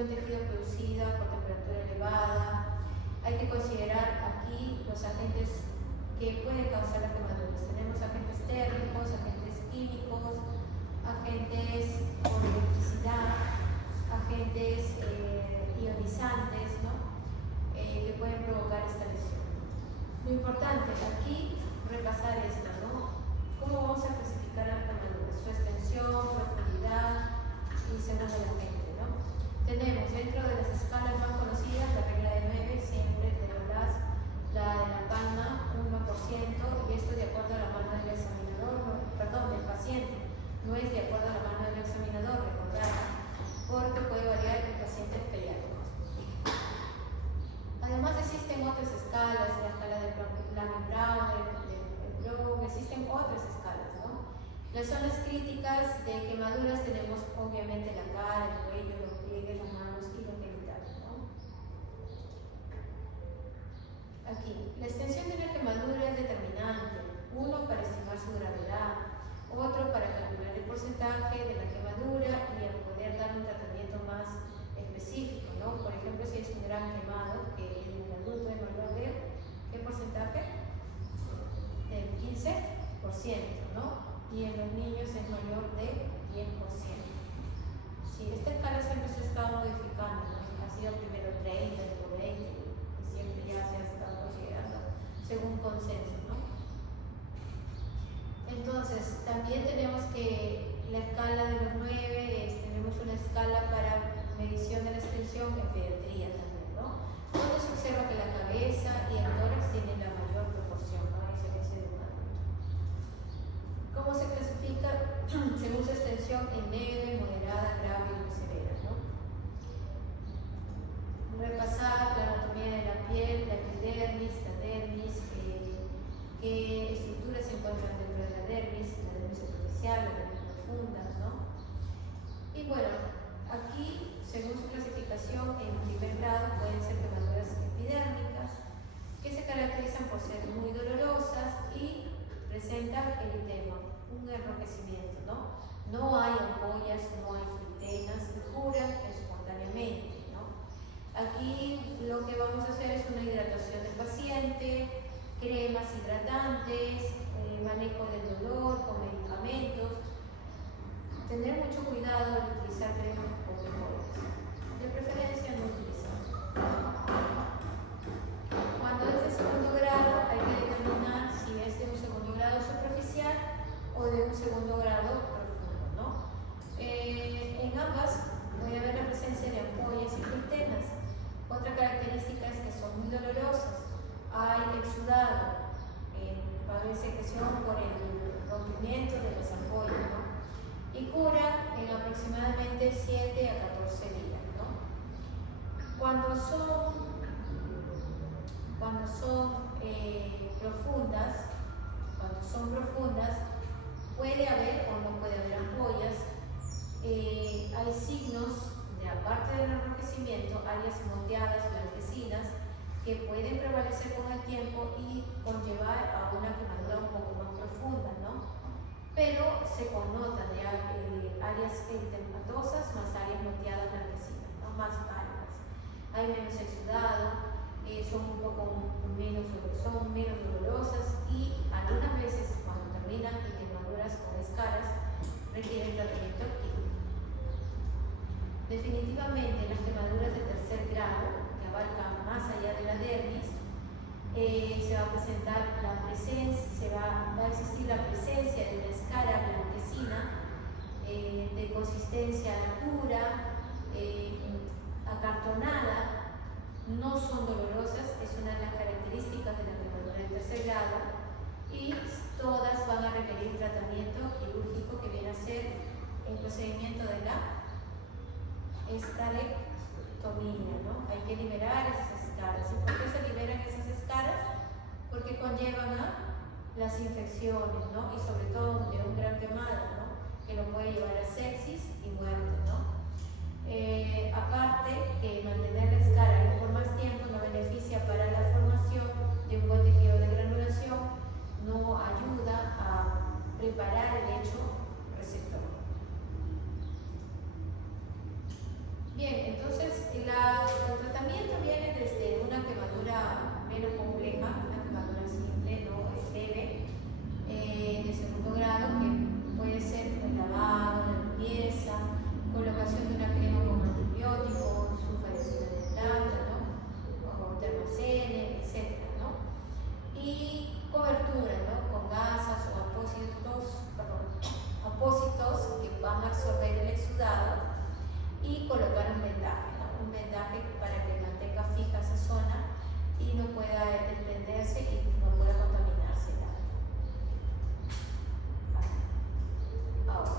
de un tejido producida por temperatura elevada. Hay que considerar aquí los agentes que pueden causar las quemaduras. Tenemos agentes térmicos, agentes químicos, agentes por electricidad, agentes ionizantes, ¿no? Que pueden provocar esta lesión. Lo importante aquí, repasar esta, ¿no? ¿Cómo vamos a clasificar a la quemadura? Su extensión, profundidad y según el agente, ¿no? Tenemos dentro de las escalas más conocidas la regla de 9, siempre de la de la palma 1%, y esto de acuerdo a la mano del examinador, del paciente, no es de acuerdo a la mano del examinador, recordad, porque puede variar en pacientes pediátricos. Además existen otras escalas, la escala de Lamin-Brown, existen otras escalas, ¿no? Las zonas críticas de quemaduras tenemos obviamente la cara, el cuello, los pliegues, las manos y los genitales, ¿no? Aquí, la extensión de una quemadura es determinante, uno para estimar su gravedad, otro para calcular el porcentaje de la quemadura y poder dar un tratamiento más específico, ¿no? Por ejemplo, si es un gran quemado, que en el adulto es mayor de, ¿qué porcentaje? Del 15%, ¿no? Y en los niños es mayor de 10%. Sí, esta escala siempre se ha estado modificando, ¿no? Ha sido primero 30, luego 20, y siempre ya se ha estado considerando según consenso, ¿no? Entonces, también tenemos que la escala de los 9, tenemos una escala para medición de la extensión en pediatría también, ¿no? Donde se observa que la cabeza y el tórax tienen la mayor proporción, ¿no? A diferencia de un adulto. ¿Cómo se clasifica? Según su extensión en leve, moderada, grave y muy severa, ¿no? Repasar la anatomía de la piel, la epidermis, la dermis, qué estructuras se encuentran dentro de la dermis superficial, la dermis profunda, ¿no? Y bueno, aquí, según su clasificación, en primer grado pueden ser quemaduras epidérmicas, que se caracterizan por ser muy dolorosas y presentan eritema, un enrojecimiento, ¿no? No hay ampollas, no hay filtenas, y curan espontáneamente, ¿no? Aquí lo que vamos a hacer es una hidratación del paciente, cremas hidratantes, manejo del dolor con medicamentos. Tener mucho cuidado al utilizar cremas corticoides. De preferencia no utilizar. Cuando es de segundo grado hay que determinar si es de un segundo grado superficial o de un segundo grado profundo, ¿no? En ambas puede haber la presencia de ampollas y filtenas. Otra característica es que son muy dolorosas. Hay exudado, hay secreción por el rompimiento de las ampollas, ¿no? Y cura en aproximadamente 7 a 14 días, ¿no? Cuando son profundas, puede haber o no puede haber ampollas. Hay signos de, aparte del enrojecimiento, áreas moteadas, blanquecinas, que pueden prevalecer con el tiempo y conllevar a una quemadura un poco más profunda, ¿no? Pero se connotan de áreas eritematosa más áreas moteadas blanquecinas, ¿no? Más pálidas. Hay menos exudado, son menos dolorosas y algunas veces cuando terminan en quemaduras con escaras requieren tratamiento químico. Definitivamente las quemaduras de tercer grado, que abarcan más allá de la dermis, se va a presentar va a existir la presencia de una escara blanquecina de consistencia dura, acartonada. No son dolorosas, es una de las características de la quemadura de tercer grado, y todas van a requerir tratamiento quirúrgico, que viene a ser el procedimiento de la estarectomía, ¿no? Hay que liberar esas escaras. ¿Y por qué se liberan esas escaras? Porque conllevan a las infecciones, ¿no? Y sobre todo de un gran quemado, ¿no? Que lo puede llevar a sepsis y muerte, ¿no? Aparte que mantener la escara por más tiempo no beneficia para la formación de un buen tejido de granulación, no ayuda a preparar el hecho receptor. Bien, entonces el tratamiento viene desde una quemadura menos compleja, una quemadura simple, ¿no? Leve, de segundo grado, que puede ser el lavado, la limpieza, colocación de una crema con antibióticos, sulfadiación de planta, ¿no? O termacene, etc., ¿no? Y cobertura, ¿no? Con gasas o apósitos que van a absorber el exudado y colocar un vendaje, ¿no? Un vendaje para que mantenga fija esa zona y no pueda desprenderse y no pueda contaminarse nada. Ahora,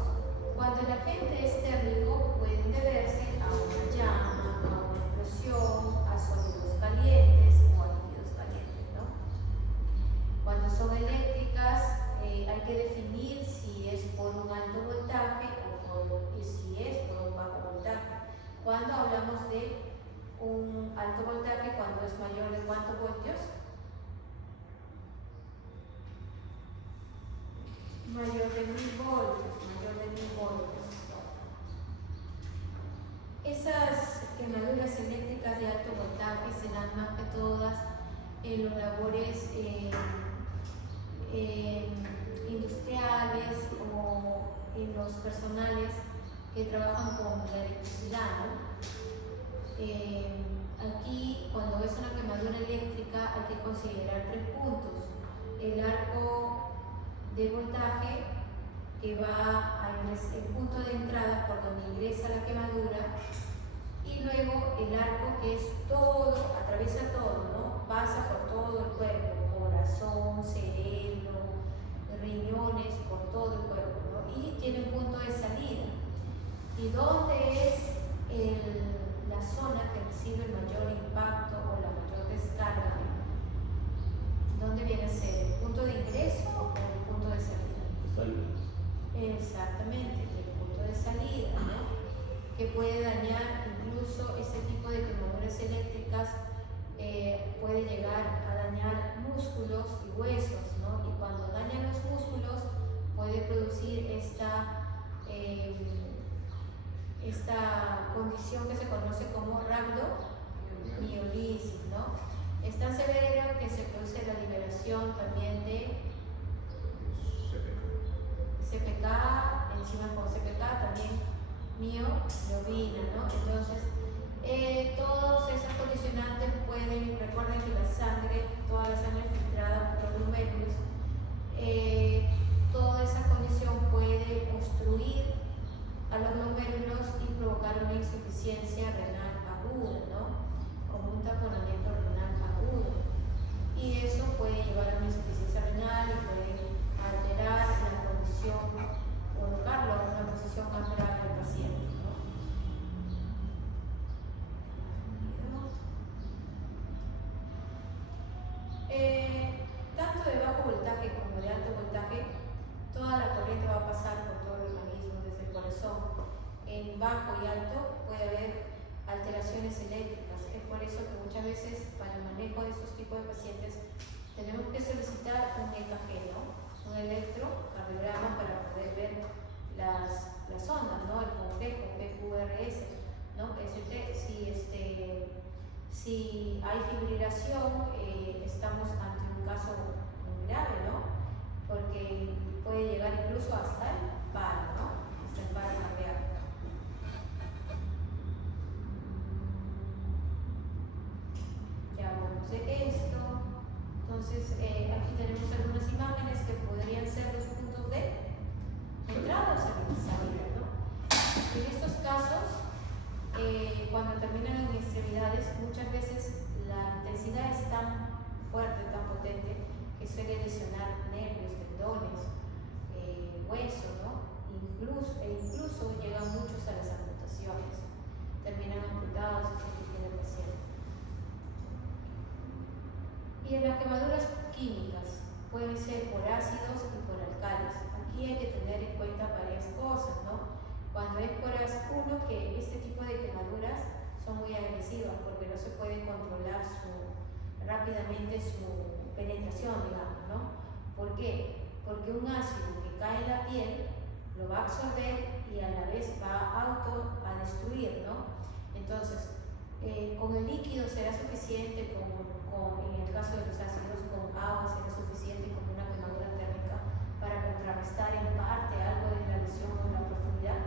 cuando el agente es térmico, pueden deberse a una llama, a una explosión, a sólidos calientes o a líquidos calientes, ¿no? Cuando son eléctricas, hay que definir si es por un alto voltaje y si es por un bajo voltaje. Cuando hablamos de un alto voltaje, cuando es mayor de ¿cuántos voltios? Mayor de 1000 voltios, mayor de 1000 voltios. Esas quemaduras eléctricas de alto voltaje se dan más que todas en los labores industriales o en los personales que trabajan con la electricidad, ¿no? Aquí, cuando es una quemadura eléctrica, hay que considerar 3 puntos: el arco de voltaje, que va el punto de entrada por donde ingresa la quemadura, y luego el arco, que es todo, atraviesa todo, ¿no? Pasa por todo el cuerpo, corazón, cerebro, riñones, por todo el cuerpo, ¿no? Y tiene un punto de salida. ¿Y dónde es la zona que recibe el mayor impacto o la mayor descarga? ¿Dónde viene a ser? ¿El punto de ingreso o el punto de salida? Exactamente, el punto de salida, ¿no? Que puede dañar incluso este tipo de quemaduras eléctricas, puede llegar a dañar músculos y huesos, ¿no? Y cuando daña los músculos puede producir esta condición que se conoce como rhabdomiolisis, ¿no? Es tan severa que se produce la liberación también de CPK, enzimas con CPK, también mioglobina, ¿no? Entonces, todos esos condicionantes pueden, recuerden que la sangre, toda la sangre filtrada por los glomérulos, toda esa condición puede obstruir a los glomérulos y provocar una insuficiencia renal aguda, ¿no? Como un taponamiento renal agudo. Y eso puede llevar a una insuficiencia renal y puede alterar la condición, colocarlo en una posición más grave del paciente, ¿no? Tanto de bajo voltaje como de alto voltaje, toda la corriente va a pasar por todo el organismo, desde el corazón. En bajo y alto puede haber alteraciones eléctricas. Es por eso que muchas veces, para el manejo de estos tipos de pacientes, tenemos que solicitar un EKG, ¿no? Un electrocardiograma, para poder ver las ondas, ¿no? El complejo PQRS, ¿no? Si hay fibrilación, estamos ante un caso muy grave, ¿no? Porque puede llegar incluso hasta el paro, ¿no? Hasta el paro cardíaco. Ya hablamos de esto. Entonces, aquí tenemos algunas imágenes que podrían ser los puntos de entrada o salida, ¿no? En estos casos, cuando terminan en extremidades, muchas veces la intensidad es tan fuerte, tan potente, que suele lesionar nervios, tendones, huesos, ¿no? Incluso llegan muchos a las amputaciones, terminan amputados este tipo de pacientes. Y en las quemaduras químicas pueden ser por ácidos y por alcalis. Aquí hay que tener en cuenta varias cosas, ¿no? Cuando es por uno, que este tipo de quemaduras son muy agresivas porque no se puede controlar rápidamente su penetración, digamos, ¿no? ¿Por qué? Porque un ácido que cae en la piel lo va a absorber y a la vez va a destruir, ¿no? Entonces, con el líquido será suficiente, en el caso de los ácidos, con agua será suficiente como una quemadura térmica para contrarrestar en parte algo de la lesión o la profundidad.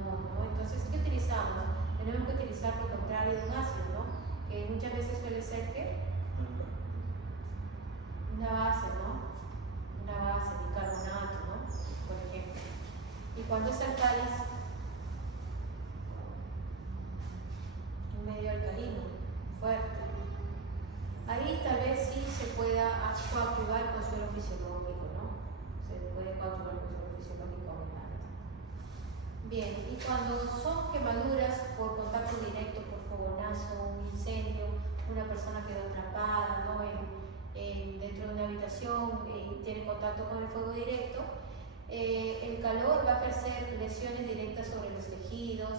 No, no. Entonces, ¿qué utilizamos? Tenemos que utilizar lo contrario de un ácido, ¿no? Que muchas veces suele ser que una base, ¿no? Una base, bicarbonato, ¿no? Por ejemplo. Y cuando es alcalis, un medio alcalino, fuerte. Ahí tal vez sí se pueda coadyuvar con suelo fisiológico, ¿no? Se puede coadyuvar con suelo fisiológico aumentante. Bien, y cuando son quemaduras por contacto directo, por fogonazo, un incendio, una persona quedó atrapada, ¿no? Dentro de una habitación, tiene contacto con el fuego directo, el calor va a ejercer lesiones directas sobre los tejidos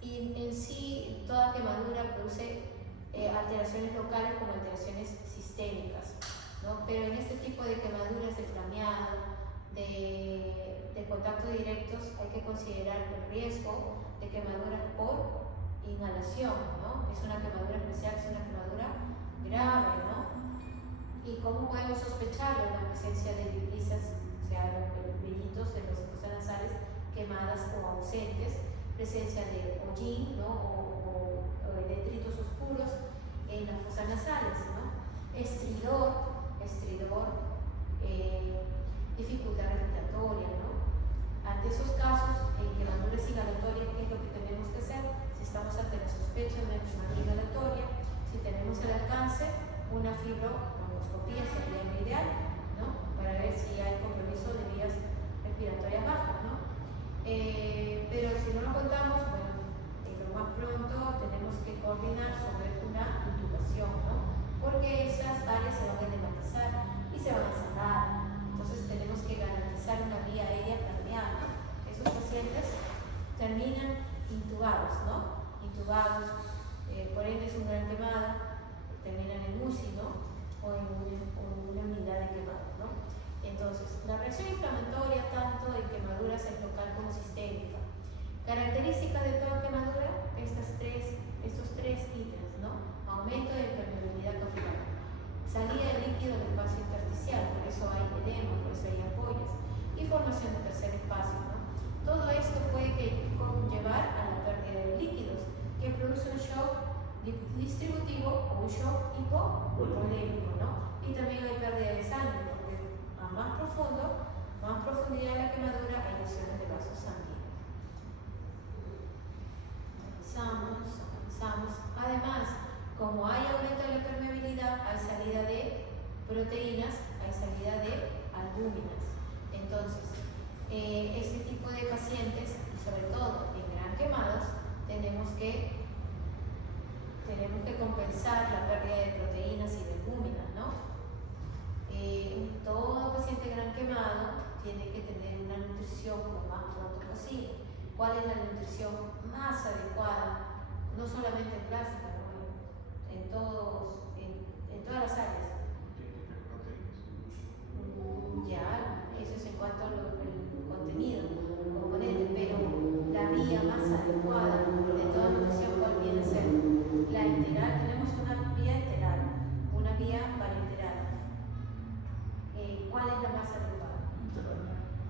y en sí toda quemadura produce alteraciones locales como alteraciones sistémicas, ¿no? Pero en este tipo de quemaduras de flameado, de contacto directos, hay que considerar el riesgo de quemaduras por inhalación, ¿no? Es una quemadura especial, es una quemadura grave, ¿no? ¿Y cómo podemos sospecharlo? En la presencia de brisas, o sea, los brillitos de las fosas nasales quemadas o ausentes, presencia de hollín, ¿no? o detritos oscuros en las fosas nasales, ¿no? Estridor, dificultad respiratoria, ¿no? Ante esos casos, en quemaduras inhalatorias, ¿qué es lo que tenemos que hacer? Si estamos ante la sospecha de una quemadura inhalatoria, si tenemos el alcance, una fibrobroncooscopía sería lo ideal, ¿no? Para ver si hay compromiso de vías respiratorias bajas, ¿no? Pero si no lo contamos, bueno, lo más pronto tenemos que coordinar sobre una intubación, ¿no? Porque esas áreas se van a edematizar y se van a cerrar. Entonces tenemos que garantizar una vía aérea permeable. Esos pacientes terminan intubados, ¿no? Intubados, por ende es un gran quemado, terminan en UCI, ¿no? O en una unidad de quemado, ¿no? Entonces, la reacción inflamatoria tanto en quemaduras es local como sistémica. Características de toda quemadura, estos tres ítems, ¿no? Aumento de permeabilidad capilar, salida de líquido del espacio intersticial, por eso hay edema, por eso hay ampollas, y formación de tercer espacio, ¿no? Todo esto puede conllevar a la pérdida de líquidos, que produce un shock distributivo o un shock hipovolémico, ¿no? Y también hay pérdida de sangre, porque a más profundidad de la quemadura hay lesiones de vasos sanguíneos. Avanzamos. Además, como hay aumento de la permeabilidad, hay salida de proteínas, hay salida de albúminas. Entonces, este tipo de pacientes, y sobre todo en gran quemados, tenemos que compensar la pérdida de proteínas y de albúminas, ¿no? Todo paciente gran quemado tiene que tener una nutrición lo más pronto posible. ¿Cuál es la nutrición más adecuada? No solamente en plástica, ¿no? En todas las áreas. Ya, eso es en cuanto al contenido, componente, pero la vía más adecuada de toda nutrición, ¿cuál viene a ser? La enteral. Tenemos una vía enteral, una vía parenteral. ¿Cuál es la más adecuada?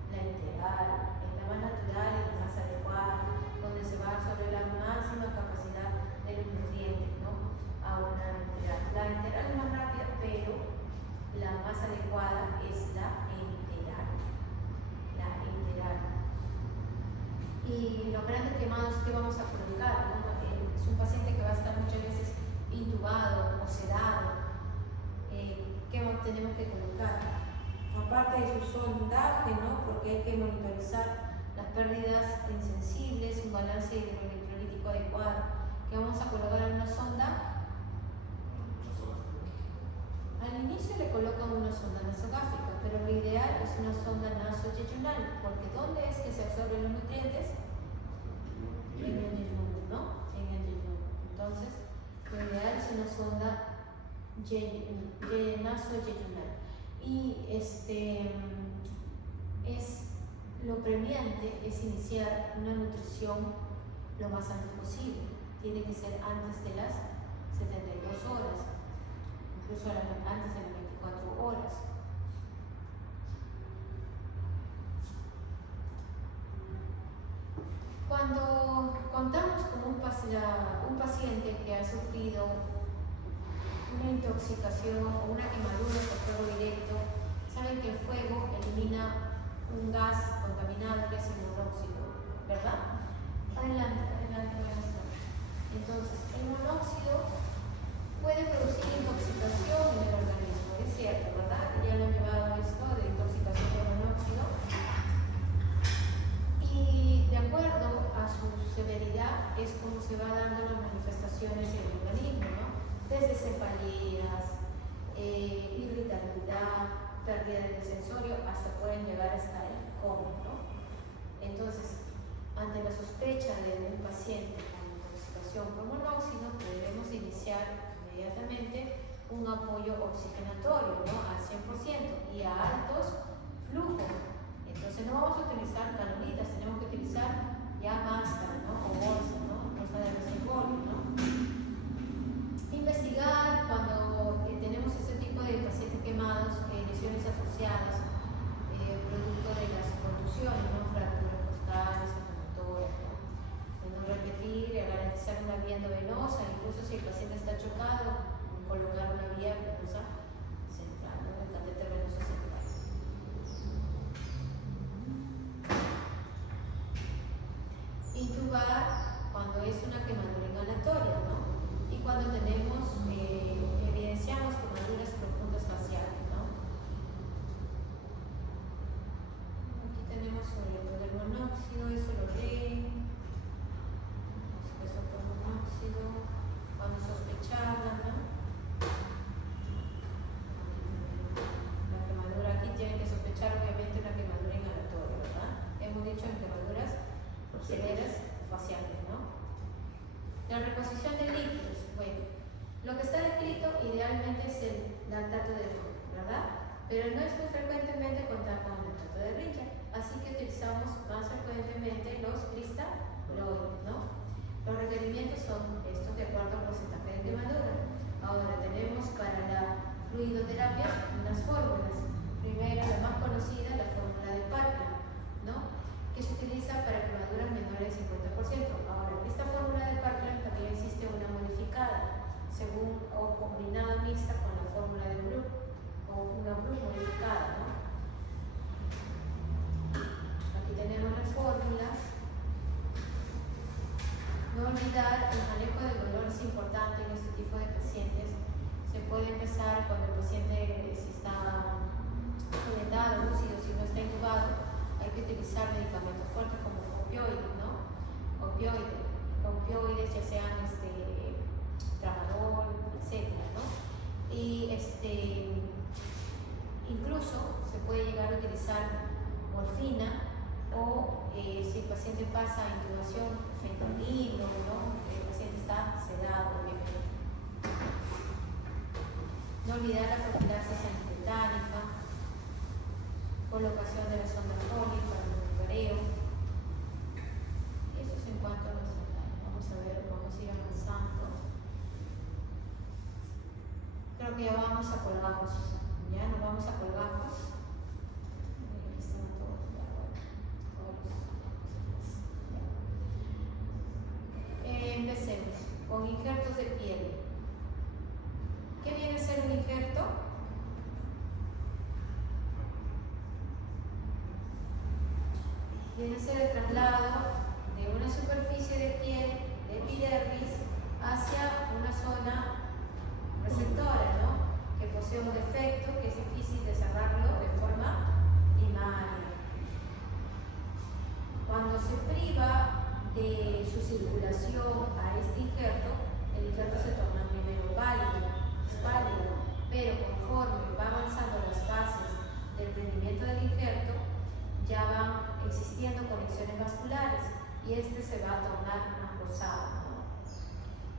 La enteral, es la más natural y la más adecuada, donde se va sobre la máxima capacidad de los nutrientes, ¿no? A una enteral. La enteral es más rápida, pero la más adecuada es la enteral. La enteral. Y los grandes quemados que vamos a provocar, ¿no? Es un paciente que va a estar muchas veces intubado o sedado. ¿Qué tenemos que colocar? Aparte de su sondaje, ¿no? Porque hay que monitorizar las pérdidas insensibles, un balance hidroelectrolítico adecuado. ¿Qué vamos a colocar en una sonda? Al inicio le colocan una sonda nasogástrica, pero lo ideal es una sonda nasoyeyunal, porque ¿dónde es que se absorben los nutrientes? En el yeyún, ¿no? En el yeyún. Entonces, lo ideal es una sonda nasoyeyunal. Y lo premiante es iniciar una nutrición lo más antes posible. tiene que ser antes de las 72 horas, incluso antes de las 24 horas. Cuando contamos con un paciente que ha sufrido una intoxicación o una quemadura por fuego directo, saben que el fuego elimina un gas contaminado que es el monóxido, ¿verdad? Adelante, maestra. Entonces, el monóxido puede producir intoxicación en el organismo, es cierto, ¿verdad? Ya lo han llevado esto de intoxicación por monóxido. Y de acuerdo a su severidad es como se van dando las manifestaciones en el organismo, ¿no? Desde cefaleas, irritabilidad, pérdida del sensorio, hasta pueden llegar hasta el coma, ¿no? Entonces, ante la sospecha de un paciente con intoxicación por monóxido, debemos iniciar inmediatamente un apoyo oxigenatorio, ¿no? Al 100% y a altos flujos. Entonces no vamos a utilizar canolitas, tenemos que utilizar ya máscara, ¿no? O bolsa, ¿no? Bolsa de reservorio, ¿no? Investigar cuando tenemos este tipo de pacientes quemados, lesiones asociadas, producto de las contusiones, ¿no? Fracturas costales, motoras, ¿no? No repetir, garantizar una vía endovenosa, incluso si el paciente está chocado, colocar una vía venosa central, ¿no? El catéter venoso central. Intubar cuando es una quemadura inhalatoria, ¿no? Y cuando tenemos, evidenciamos quemaduras profundas faciales, ¿no? Aquí tenemos sobre lo del monóxido, eso lo leen. Eso por monóxido, cuando sospecharla, ¿no? La quemadura aquí tiene que sospechar obviamente una quemadura inhalatoria, ¿verdad? Hemos dicho en quemaduras severas faciales, ¿no? La reposición de líquidos, bueno, lo que está descrito idealmente es el lactato de Ringer, ¿verdad? Pero no es muy frecuentemente contar con el lactato de Ringer, así que utilizamos más frecuentemente los cristaloides, ¿no? Los requerimientos son estos de acuerdo al porcentaje de quemadura. Ahora tenemos para la fluidoterapia unas fórmulas. Primero, la más conocida, la fórmula de Parkland, ¿no? Que se utiliza para quemaduras menores del 50%. Ahora, esta fórmula de Parkland también existe una modificada, según o combinada mixta con la fórmula de Blue, o una Blue modificada, ¿no? Aquí tenemos las fórmulas. No olvidar, el manejo del dolor es importante en este tipo de pacientes. Se puede empezar cuando el paciente si está conectado, lúcido, si no está intubado. Hay que utilizar medicamentos fuertes como opioides, ¿no? Opioides ya sean tramadol, etc., ¿no? Y incluso se puede llegar a utilizar morfina o si el paciente pasa a intubación, fentanilo, ¿no? El paciente está sedado, obviamente. No olvidar la profilaxis antitetánica, colocación de la sonda Foley para el monitoreo. Eso es en cuanto a los detalles. Vamos a ver, vamos a ir avanzando. Creo que ya vamos a colgajos. Ya nos vamos a colgajos. Empecemos con injertos de piel. ¿Qué viene a ser un injerto? Viene a ser el traslado de una superficie de piel, de epidermis, hacia una zona receptora, ¿no? Que posee un defecto que es difícil de cerrarlo de forma primaria. Cuando se priva de su circulación a este injerto, el injerto se torna primero es válido, pero conforme va avanzando las fases del prendimiento del injerto, ya van existiendo conexiones vasculares y este se va a tornar más rosado, ¿no?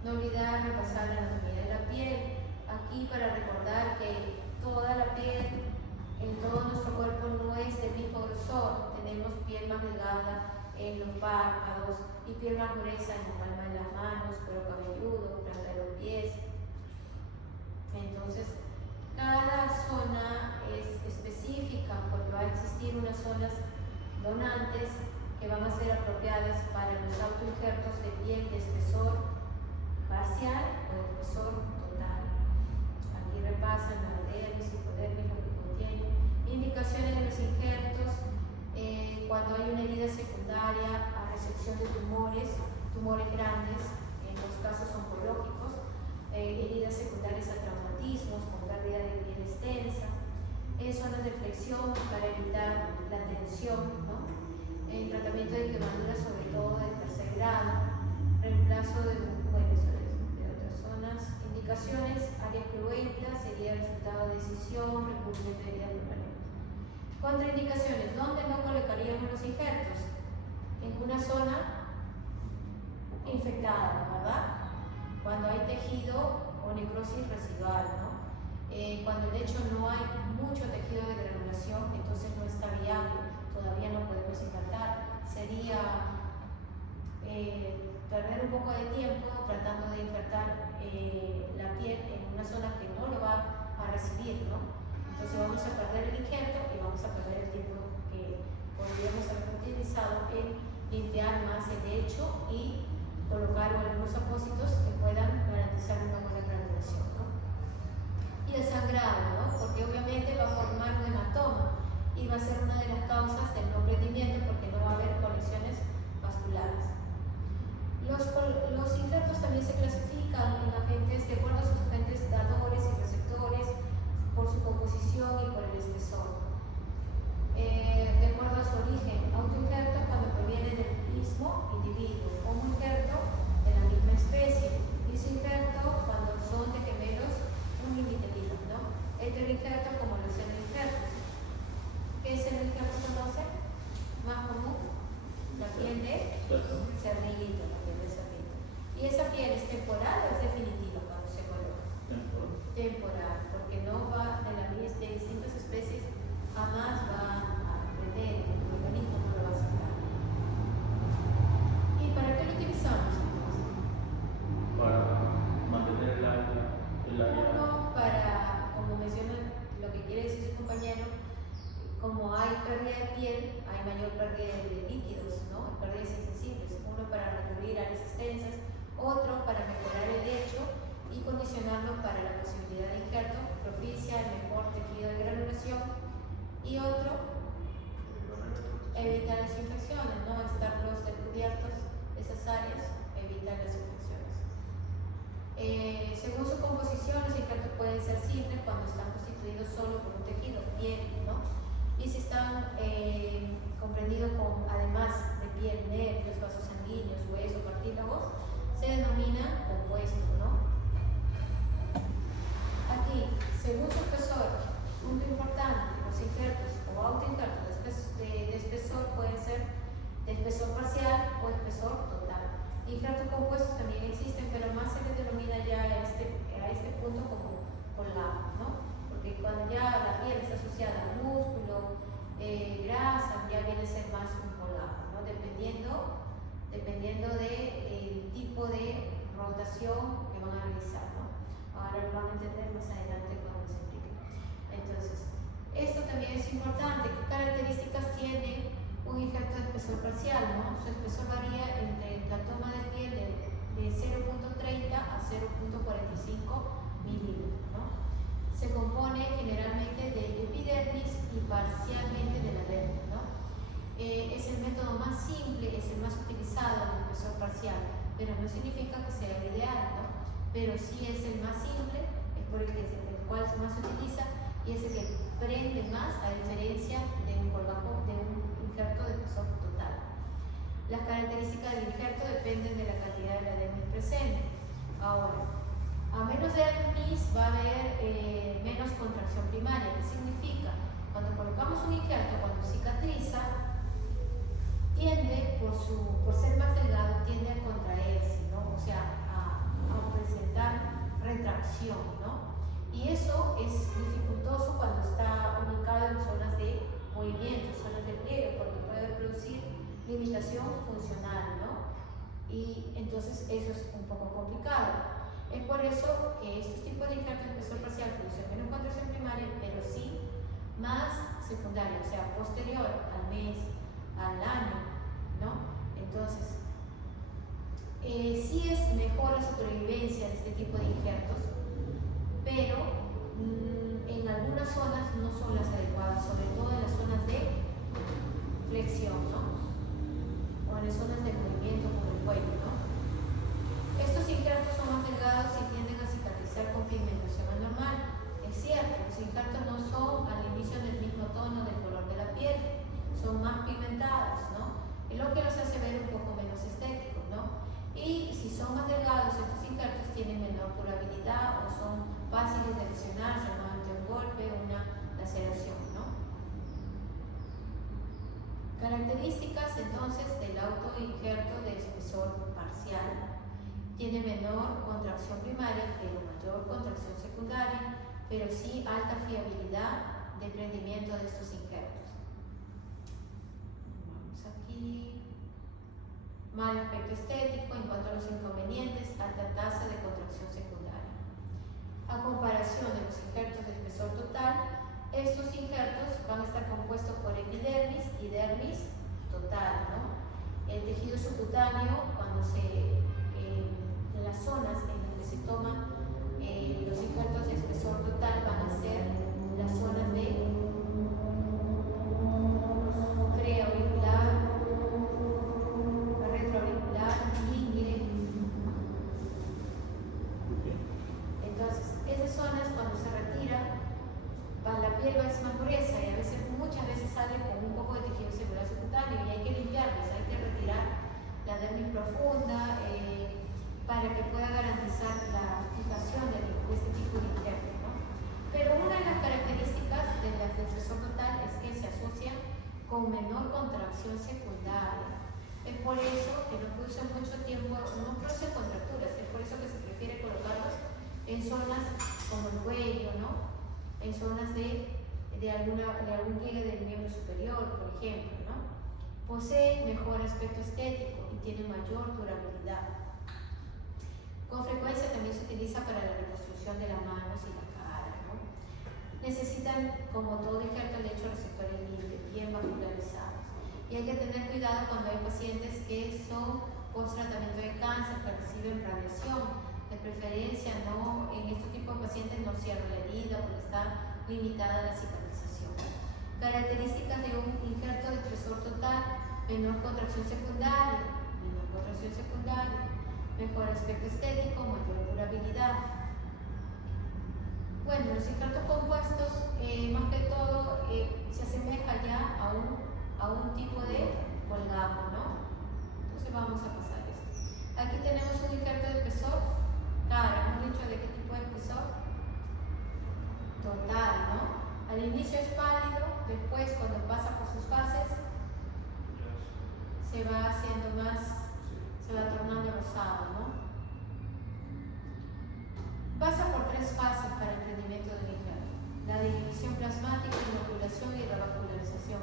No olvidar repasar la anatomía de la piel. Aquí para recordar que toda la piel en todo nuestro cuerpo no es del mismo grosor. Tenemos piel más delgada, en los párpados y piel más gruesa en la palma de las manos, cuero cabelludo, planta de los pies. Entonces, cada zona es específica porque va a existir unas zonas donantes que van a ser apropiadas para los autoinjertos de piel de espesor parcial o de espesor total. Aquí repasan la dermis, hipodermis, lo que contiene. Indicaciones de los injertos cuando hay una herida secundaria a resección de tumores grandes, en los casos oncológicos, heridas secundarias a traumatismos con pérdida de piel extensa, zonas de flexión para evitar la tensión, ¿no? En tratamiento de quemaduras, sobre todo de tercer grado, reemplazo de otras zonas, indicaciones, áreas cruentas, sería resultado de decisión, recubrimiento de heridas permanentes. Contraindicaciones, ¿dónde no colocaríamos los injertos? En una zona infectada, ¿verdad? Cuando hay tejido o necrosis residual, ¿no? Cuando de hecho no hay mucho tejido de granulación, entonces no está viable, todavía no podemos injertar. Sería perder un poco de tiempo tratando de injertar la piel en una zona que no lo va a recibir, ¿no? Entonces vamos a perder el injerto y vamos a perder el tiempo que podríamos haber utilizado en limpiar más el lecho y colocar algunos apósitos que puedan garantizar una buena granulación, ¿no? Y el sangrado, ¿no? Porque obviamente va a formar un hematoma y va a ser una de las causas del no prendimiento porque no va a haber conexiones vasculares. Los injertos también se clasifican en agentes de acuerdo a sus agentes dadores y receptores, por su composición y por el espesor. De acuerdo a su origen, autoinjerto cuando proviene del mismo individuo, homoinjerto de la misma especie, isoinjerto cuando son de gemelos univitelinos, ¿no? Heteroinjerto como los senoinjertos. ¿Qué senoinjerto conoce? Más común, la piel de cerdito, la piel de cerdito. ¿Y esa piel es temporal o es definitiva cuando se coloca? Temporal, porque no va de distintas especies, jamás va a prender, el organismo no lo va a sacar. ¿Y para qué lo utilizamos entonces? Para mantener el área. Uno, para, como menciona lo que quiere decir su compañero, como hay pérdida de piel, hay mayor pérdida de líquidos, ¿no? Pérdidas insensibles. Uno para recubrir áreas extensas, otro para mejorar el lecho y condicionarlo para la posibilidad de injerto, propicia el mejor tejido de granulación, y otro, evita las infecciones, ¿no? Estarlos descubiertos, esas áreas evitan las infecciones. Según su composición, los injertos pueden ser simples cuando están constituidos solo por un tejido, piel, ¿no? Y si están comprendidos con, además de piel, nervios, vasos sanguíneos, huesos, cartílagos, se denomina compuestos, ¿no? Aquí, según su espesor, punto importante, los injertos o autoinjertos de espesor pueden ser de espesor parcial o espesor total. Injertos compuestos también existen, pero más se les denomina ya a este punto como colado, ¿no? Porque cuando ya la piel está asociada al músculo, grasa, ya viene a ser más un colado, ¿no? Dependiendo del tipo de rotación que van a realizar, ¿no? Ahora lo van a entender más adelante cuando se explique. Entonces, esto también es importante. ¿Qué características tiene un injerto de espesor parcial, ¿no? Su espesor varía entre la toma de piel de 0.30 a 0.45 milímetros, ¿no? Se compone generalmente de epidermis y parcialmente de la dermis, ¿no? Es el método más simple, es el más utilizado, el espesor parcial, pero no significa que sea el ideal, ¿no? Pero sí es el más simple, es por el cual más se utiliza y es el que prende más, a diferencia de un injerto de espesor total. Las características del injerto dependen de la cantidad de la dermis presente. Ahora, a menos dermis va a haber menos contracción primaria. ¿Qué significa? Cuando colocamos un injerto, cuando cicatriza, tiende, por ser más delgado, tiende a contraerse, ¿no? O sea, a presentar retracción, ¿no? Y eso es dificultoso cuando está ubicado en zonas de movimiento, zonas de pliegue, porque puede producir limitaciones limitación funcional, ¿no? Y entonces eso es un poco complicado. Es por eso que estos tipos de injertos de espesor parcial producen menos contracción primaria, pero sí más secundaria, o sea, posterior al mes, al año, ¿no? Entonces, sí es mejor la supervivencia de este tipo de injertos, pero en algunas zonas no son las adecuadas, sobre todo en las zonas de flexión, ¿no? O en las zonas de movimiento como el cuello, ¿no? Estos injertos son más delgados y tienden a cicatrizar con pigmentación anormal. Es cierto, los injertos no son al inicio del mismo tono del color de la piel, son más pigmentados, ¿no? Es lo que los hace ver un poco menos estéticos, ¿no? Y si son más delgados, estos injertos tienen menor durabilidad o son fáciles de lesionarse, ¿no? Ante un golpe o una laceración, ¿no? Características entonces del autoinjerto de espesor parcial. Tiene menor contracción primaria, pero mayor contracción secundaria, pero sí alta fiabilidad de prendimiento de estos injertos. Vamos aquí. Mal aspecto estético en cuanto a los inconvenientes, alta tasa de contracción secundaria. A comparación de los injertos de espesor total, estos injertos van a estar compuestos por epidermis y dermis total, ¿no? El tejido subcutáneo, cuando las zonas en las que se toman los injertos de espesor total van a ser las zonas de preauricular, retroauricular, ingle. Entonces, esas zonas cuando se retira, la piel va a ser más gruesa y a veces, muchas veces sale con un poco de tejido celular subcutáneo y hay que limpiarlos, hay que retirar la dermis profunda para que pueda garantizar la fijación de este tipo de injerto, ¿no? Pero una de las características del espesor total es que se asocia con menor contracción secundaria. Es por eso que no produce mucho tiempo, no produce contracturas, es por eso que se prefiere colocarlos en zonas como el cuello, ¿no? En zonas de algún pliegue del miembro superior, por ejemplo, ¿no? Posee mejor aspecto estético y tiene mayor durabilidad. Con frecuencia también se utiliza para la reconstrucción de las manos y la cara, ¿no? Necesitan, como todo injerto, el hecho receptores libres, bien vascularizados. Y hay que tener cuidado cuando hay pacientes que son post tratamiento de cáncer, que reciben radiación. De preferencia, no, en este tipo de pacientes no cierra la herida porque está limitada la cicatrización. Características de un injerto de espesor total: menor contracción secundaria, mejor aspecto estético, mayor durabilidad. Bueno, los injertos compuestos, más que todo, se asemeja ya a un tipo de colgado, ¿no? Entonces vamos a pasar esto. Aquí tenemos un injerto de espesor cara, hemos dicho de qué tipo de espesor total, ¿no? Al inicio es pálido, después cuando pasa por sus fases se va haciendo más, se va tornando rosado, ¿no? Pasa por tres fases para el prendimiento del injerto: la de inhibición plasmática, inoculación y revascularización.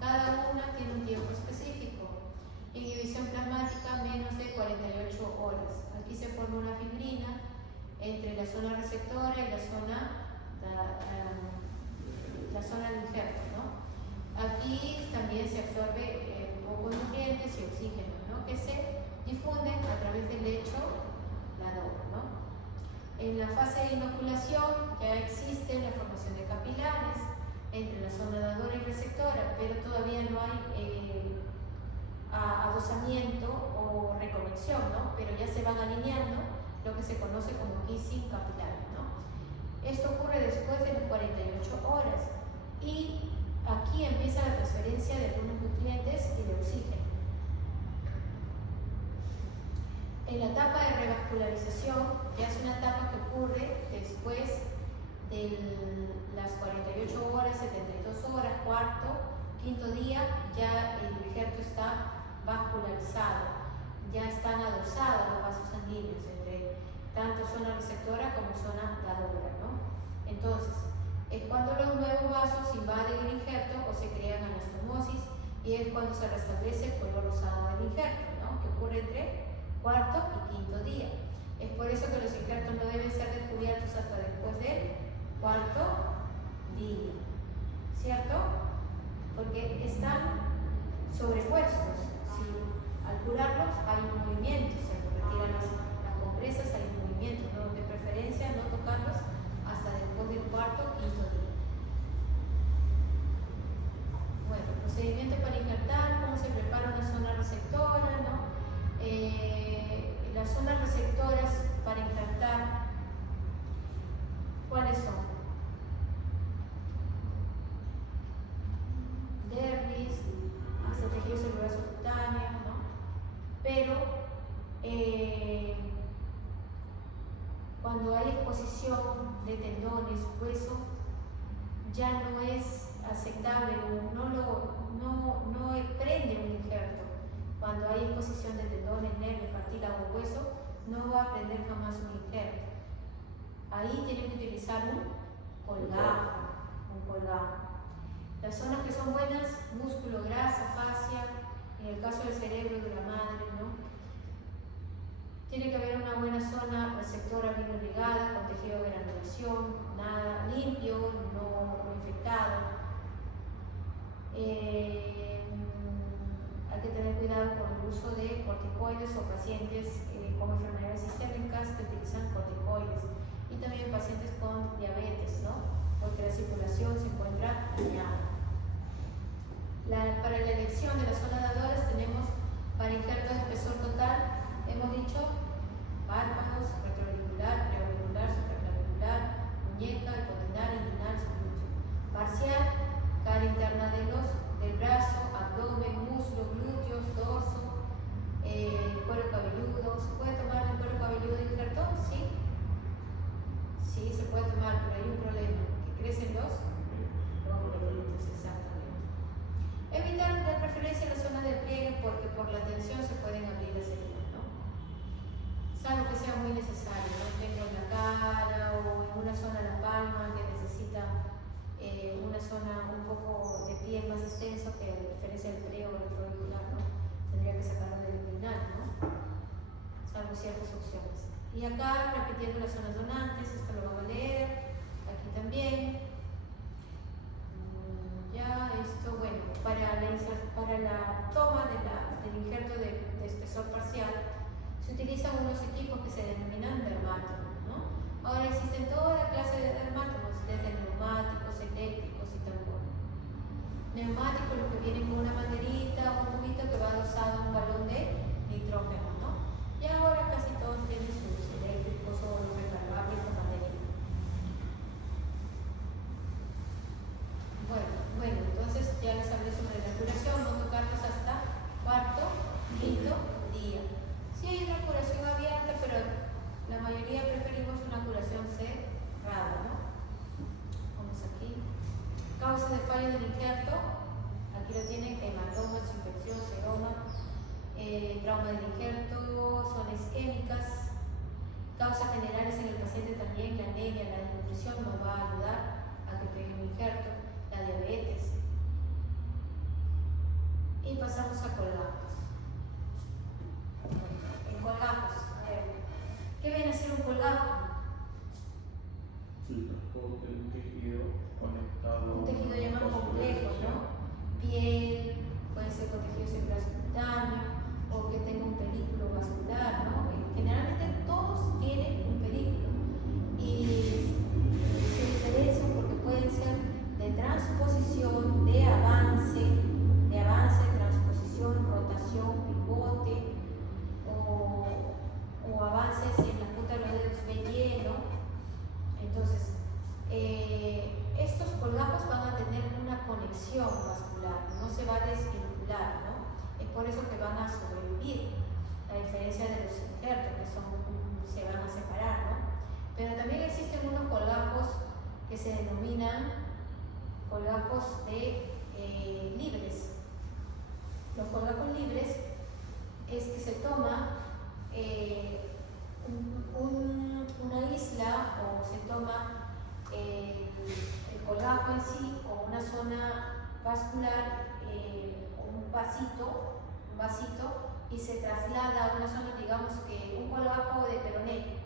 Cada una tiene un tiempo específico. Inhibición plasmática, menos de 48 horas. Aquí se forma una fibrina entre la zona receptora y la zona del injerto, ¿no? Aquí también se absorbe un poco de nutrientes y oxígeno, ¿no? Que se difunden a través del lecho lador, ¿no? En la fase de inoculación ya existe la formación de capilares entre la zona dadora y receptora, pero todavía no hay adosamiento o reconexión, ¿no? Pero ya se van alineando lo que se conoce como kissing capilar, ¿no? Esto ocurre después de las 48 horas y aquí empieza la transferencia de algunos nutrientes y de oxígeno. En la etapa de revascularización, ya es una etapa que ocurre después de las 48 horas, 72 horas, cuarto, quinto día, ya el injerto está vascularizado, ya están adosados los vasos sanguíneos entre tanto zona receptora como zona dadora, ¿no? Entonces, es cuando los nuevos vasos invaden el injerto o se crean anastomosis y y es cuando se restablece el color rosado del injerto, ¿no? Que ocurre entre cuarto y quinto día. Es por eso que los injertos no deben ser descubiertos hasta después del cuarto día, ¿cierto? Porque están sobrepuestos. Si al curarlos hay un movimiento, se retiran las compresas, hay un movimiento, ¿no? De preferencia no tocarlos hasta después del cuarto o quinto día. Bueno, procedimiento para injertar, cómo se prepara una zona receptora, ¿no? Las zonas receptoras para injertar, ¿cuáles son? Dermis, hasta tejido celular subcutáneo, ¿no? Pero cuando hay exposición de tendones, hueso, ya no es aceptable, no prende un injerto. Cuando hay exposición de tendones, nervios, cartílago o hueso, no va a prender jamás un injerto. Ahí tienen que utilizar un colgajo. Las zonas que son buenas, músculo, grasa, fascia, en el caso del cerebro y de la madre, ¿no? Tiene que haber una buena zona receptora bien irrigada, con tejido de granulación, nada limpio, no infectado. Hay que tener cuidado con el uso de corticoides o pacientes con enfermedades sistémicas que utilizan corticoides, y también pacientes con diabetes, ¿no? Porque la circulación se encuentra dañada. Para la elección de las zonas dadoras tenemos para injertos de espesor total, hemos dicho párpados, retroauricular, preauricular, supraclavicular, muñeca, hipotenar, inguinal, subglúteo. Parcial, cara interna del brazo, abdomen, muslo, glúteos, dorso, cuero cabelludo. ¿Se puede tomar el cuero cabelludo de injerto? Sí. Sí, se puede tomar, pero hay un problema, que crecen los vellitos, exactamente. Evitar de preferencia las zonas de pliegue porque por la tensión se pueden abrir las heridas, ¿no? Salvo que sea muy necesario, ¿no? Tengo en la cara o en una zona de la palma que necesita una zona un poco de piel más extensa, que a diferencia del preo o retroauricular, ¿no? Tendría que sacarlo del inguinal, ¿no? Salvo ciertas opciones. Y acá repitiendo las zonas donantes, esto lo vamos a leer, aquí también. Ya, esto, bueno, para la toma del injerto de espesor parcial, se utilizan unos equipos que se denominan dermátomos, ¿no? Ahora existen toda clase de dermátomos, desde neumáticos, eléctricos y tambores. Neumáticos, los que vienen con una manguerita, un tubito que va adosado a un balón de nitrógeno, ¿no? Y ahora casi todos tienen sus eléctricos o los recargables con manguerita. Bueno, entonces ya les hablé sobre la curación, no tocarlos hasta cuarto, quinto día. Sí hay una curación abierta, pero la mayoría preferimos una curación cerrada, ¿no? Vamos aquí. Causa de fallo del injerto, aquí lo tienen: hematomas, infección, seroma, trauma del injerto, zonas isquémicas. Causas generales en el paciente también: la anemia, la desnutrición nos va a ayudar a que pegue un injerto, la diabetes. Y pasamos a colgajos. En colgajos, a ver, ¿qué viene a ser un colgajo? Sí, transporte de un tejido conectado. Un tejido ya más complejo, ¿no? Piel, puede ser con tejido celular subcutáneo, o que tenga un películo vascular, ¿no? Generalmente todos tienen un películo y se diferencian porque pueden ser de transposición, de avance, transposición, rotación, pivote, o avances y en la punta de los dedos ve hielo. Entonces, estos colgajos van a tener una conexión vascular, no se va a desvincular, ¿no? Es por eso que van a sobrevivir, a diferencia de los injertos que se van a separar, ¿no? Pero también existen unos colgajos que se denominan colgajos libres. Los colgajos libres es que se toma una isla, o se toma el colgajo en sí, o una zona vascular, vasito y se traslada a una zona, digamos que un colgajo de peroné,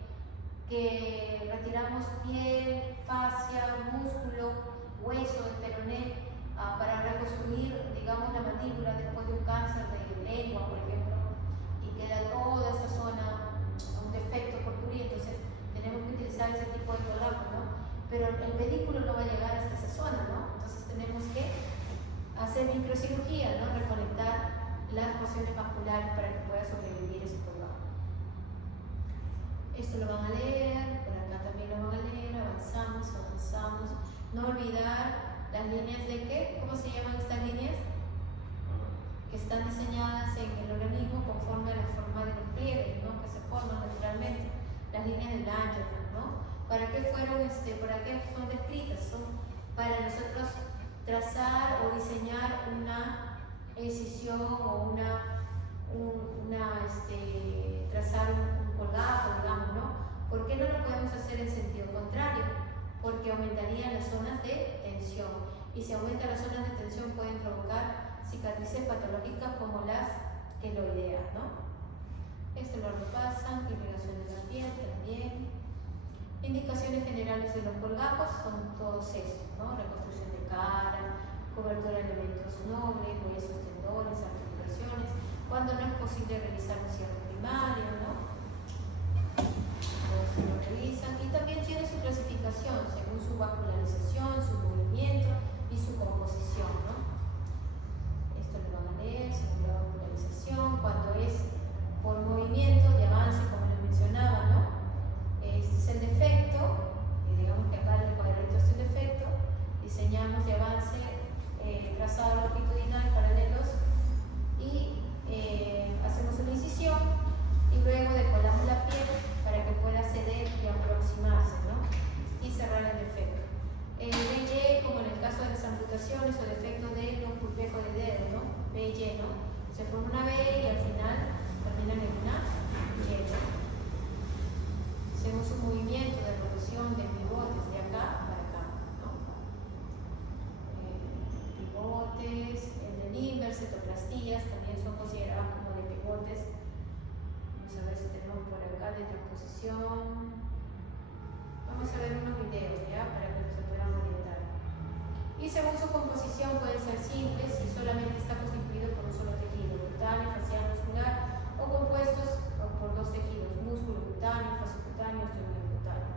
que retiramos piel, fascia, músculo, hueso del peroné para reconstruir, digamos, la mandíbula después de un cáncer de lengua, por ejemplo, y queda toda esa zona un defecto corporal, entonces tenemos que utilizar ese tipo de colgajo, ¿no? Pero el pedículo no va a llegar hasta esa zona, ¿no? Entonces tenemos que hacer microcirugía, ¿no? Reconectar las porciones vasculares para que pueda sobrevivir ese colgajo. Esto lo van a leer, por acá también lo van a leer, avanzamos. No olvidar las líneas de ¿qué? ¿Cómo se llaman estas líneas? Que están diseñadas en el organismo conforme a la forma de los pliegues, ¿no? Que se forman naturalmente, las líneas del Angelman, ¿no? ¿Para qué para qué son descritas? Son para nosotros trazar o diseñar una incisión o trazar un colgajo, digamos, ¿no? ¿Por qué no lo podemos hacer en sentido contrario? Porque aumentarían las zonas de tensión, y si aumentan las zonas de tensión pueden provocar cicatrices patológicas como las queloideas, ¿no? Esto lo repasan, irrigación de la piel también. Indicaciones generales de los colgajos son todos estos, ¿no? Reconstrucción de cara, cobertura de elementos nobles, huesos, tendones, articulaciones, cuando no es posible realizar un cierre primario, ¿no? Todos lo revisan, y también tiene su clasificación según su vascularización, su movimiento y su composición, ¿no? Esto lo van a leer según la vascularización, cuando es por movimiento de avance, como les mencionaba, ¿no? Este es el defecto, y digamos que acá el cuadradito es el defecto, diseñamos de avance trazado longitudinal paralelos y hacemos una incisión y luego decolamos la piel para que pueda ceder y aproximarse, ¿no? Y cerrar el defecto. BY, como en el caso de las amputaciones o defectos de los pulpejos de dedo, ¿no? BY, ¿no? Se forma una B y al final terminan en una Y. Hacemos un movimiento de rotación de pivotes de acá para acá, ¿no? Pivotes, el de Limber, cetoplastías, también son considerados como de pivotes. Vamos a ver si tenemos por acá de transposición. Vamos a ver unos videos, ¿ya? Para que se puedan orientar. Y según su composición pueden ser simples si solamente está constituido por un solo tejido, cutáneo, facial, muscular, o compuestos por dos tejidos, músculo cutáneo, fascio cutáneo, osteomielo cutáneo.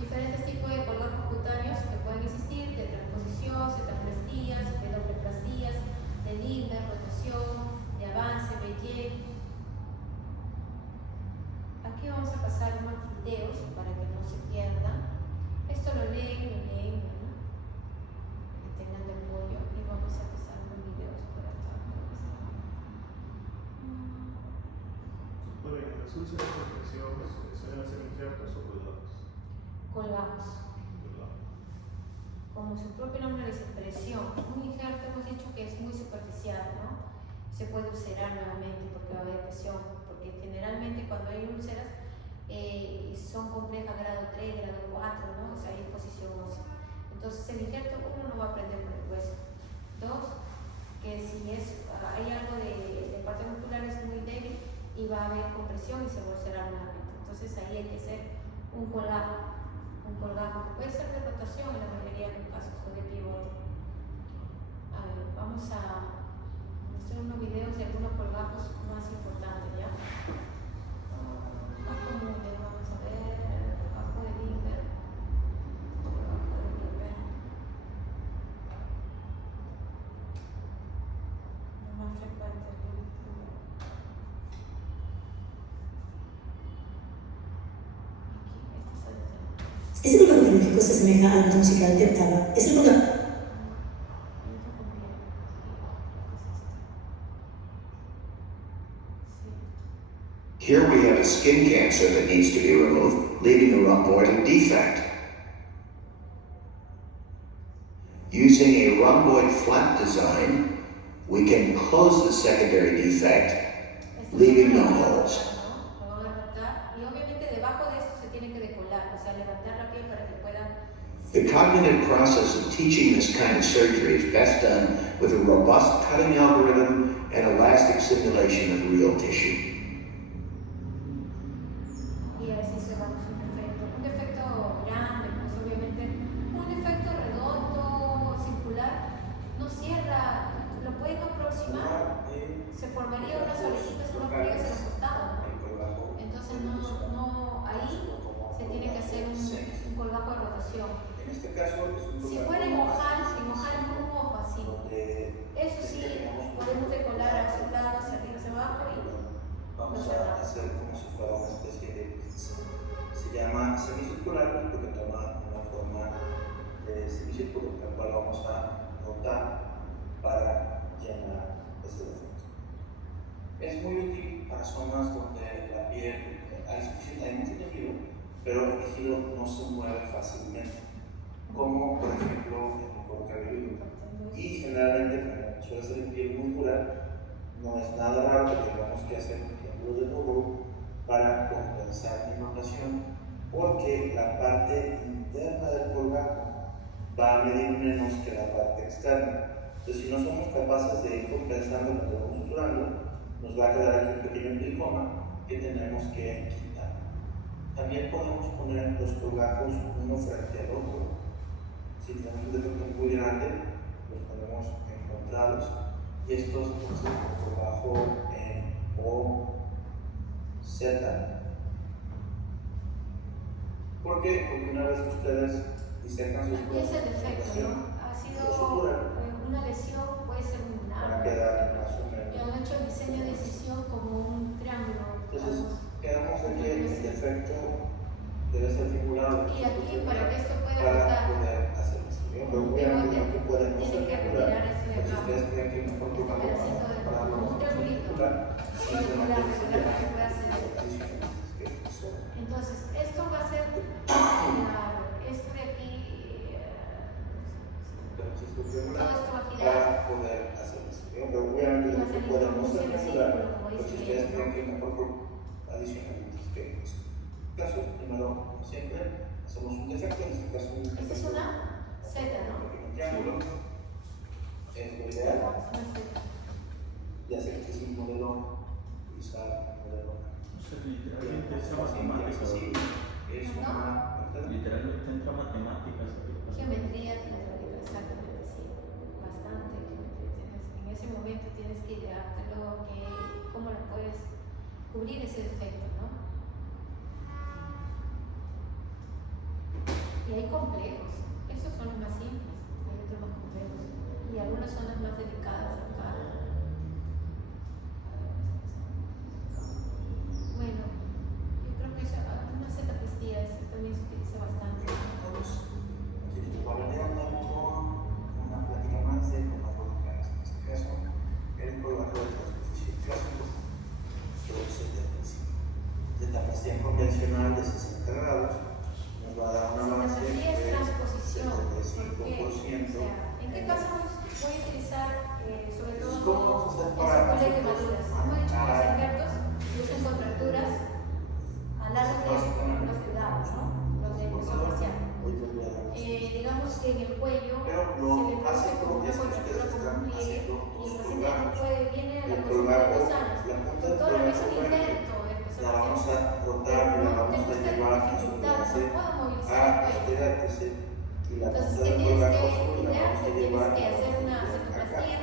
Diferentes tipos de colgajos cutáneos que pueden existir, de transposición, cetoplastías, pedoplastías, de Limber, rotación, de avance, BY. Aquí vamos a pasar unos videos para que no se pierdan. Esto lo leen, ¿no? Que tengan de apoyo, y vamos a pasar los videos por acá. Supone que las úlceras de presión suelen ser injertos o colgados. Colgajos. Como su propio nombre dice, presión. Un injerto hemos dicho que es muy superficial, ¿no? Se puede ulcerar nuevamente porque va a haber presión, porque generalmente cuando hay úlceras son complejas grado 3, grado 4, ¿no? O sea, hay exposición ósea. Entonces el injerto, uno, no va a prender por el hueso. Dos, que si hay algo de parte muscular es muy débil y va a haber compresión y se va a ulcerar nuevamente. Entonces ahí hay que hacer un colgajo que puede ser de rotación en la mayoría de los casos o de pivote. A ver, vamos a mostrar unos videos de algunos colgajos más importantes, ¿ya? Más comunes, vamos a ver, el colgajo de Limber. Lo más frecuente es el Limber. Ese colgajo quirúrgico se asemeja a la nota musical de octava. Es el colgajo. Here we have a skin cancer that needs to be removed, leaving a rhomboidal defect. Using a rhomboid flap design, we can close the secondary defect, leaving no holes. Lo van a levantar y obviamente debajo de esto se tiene que decolar, o sea, levantar la piel para que pueda. The The cognitive process of teaching this kind of surgery is best done with a robust cutting algorithm and elastic simulation of real tissue. Y así se va un defecto grande, pues obviamente un defecto redondo, circular, no cierra, lo pueden aproximar, se formaría unas orejitas, unos pliegues en los costados, ¿no? Entonces no, ahí se tiene que hacer un colgajo de rotación. En este caso, Si fuera en ojal en un ojo así, eso sí, podemos decolar hacia un lado, hacia arriba, hacia abajo y vamos a hacer como si fuera una especie de, se llama semicircular porque toma una forma de semicírculo, la cual vamos a rotar para llenar ese defecto. Es muy útil para zonas donde la piel hay mucho tejido, pero el tejido no se mueve fácilmente, como por ejemplo en el cuero cabelludo. Y generalmente, como suele ser en piel muy dura, no es nada raro que tengamos que hacer un triángulo de burro para compensar la inundación, porque la parte interna del colgajo va a medir menos que la parte externa. Entonces, si no somos capaces de ir compensando lo que vamos suturando, nos va a quedar aquí un pequeño tricoma que tenemos que quitar. También podemos poner los colgajos uno frente al otro. Si tenemos un defecto muy grande, los ponemos encontrados y estos pues, por bajo o Z. ¿Por qué? Porque una vez que ustedes disecan sus aquí es el defecto, ¿no? Ha sido una lesión, puede ser un para arma. quedar más o Y menos. han hecho el diseño de incisión como un triángulo. Entonces, quedamos aquí el defecto debe ser figurado. Y aquí, para que esto pueda para rotar, poder hacer esto. Pero obviamente no que podemos tiene que circular. retirar esto de Si acá. ustedes creen que mejor tocarlo pedacito de para como un triangulito. circular, Regular, para que pueda hacer. Entonces, esto va a ser esto de aquí, todo esto va a girar. para poder hacer esto. Pero obviamente no que podemos circular. Pero si ustedes creen que mejor adicionalmente es que caso, primero, como siempre, hacemos un defecto, en este caso un defecto. Esta es una Z, ¿no? Un triángulo. Es lo ideal. Ya sé que es un modelo, utilizar un modelo. O sea, literalmente entra matemáticas. Sí, es una. Literalmente entra matemáticas. Geometría, exactamente, sí. Bastante geometría. En ese momento tienes que ideártelo, cómo lo puedes cubrir ese defecto, ¿no? Y hay complejos. Esos son los más simples, hay otros más complejos. Y algunas son las más delicadas acá. Bueno, yo creo que una cetapestía también se utiliza bastante. Una plática más de cómo colocar en este caso el colgajo de transposición clásico de tapastía convencional de 60 grados nos va a dar un avance Sí, es de transposición. 75%. ¿En qué caso voy a utilizar sobre todo ¿Cómo vamos a hacer en para secuela de nosotros quemaduras? Hemos dicho que los expertos usan contracturas a largo tiempo, los cuidados, ¿no? Los de impresión facial. Digamos que en el cuello Pero se lo le produce básico como una es que contractura, ustedes como un están pliegue, haciendo y el sus paciente colgajos. viene a la El consulta de colgajo, 2 años. la punta del Doctora, me hizo colgajo un verde, intento de impresión la vamos facial. a rotar y la vamos a llevar a su dificultad, no puedo movilizar el cuello. este vértice y la Entonces, punta ¿qué del tienes colgajo que azul la idear? vamos a Tienes llevar que hacer una acá. cetoplastía.